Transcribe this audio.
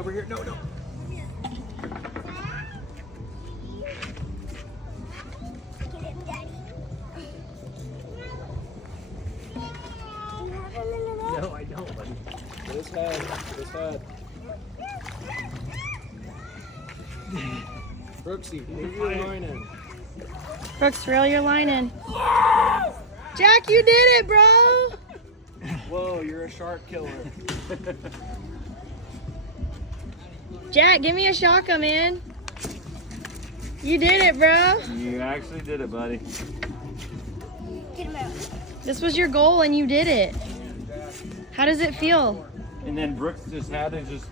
over here. No, no. No, I don't, buddy. Get his head. Get his head. Brooksy, leave your line in. Brooks, reel your line in. Jack, you did it, bro. Whoa, you're a shark killer. Jack, give me a shaka, man. You did it, bro. You actually did it, buddy. Get him out. This was your goal and you did it. How does it feel? And then Brooks just had to just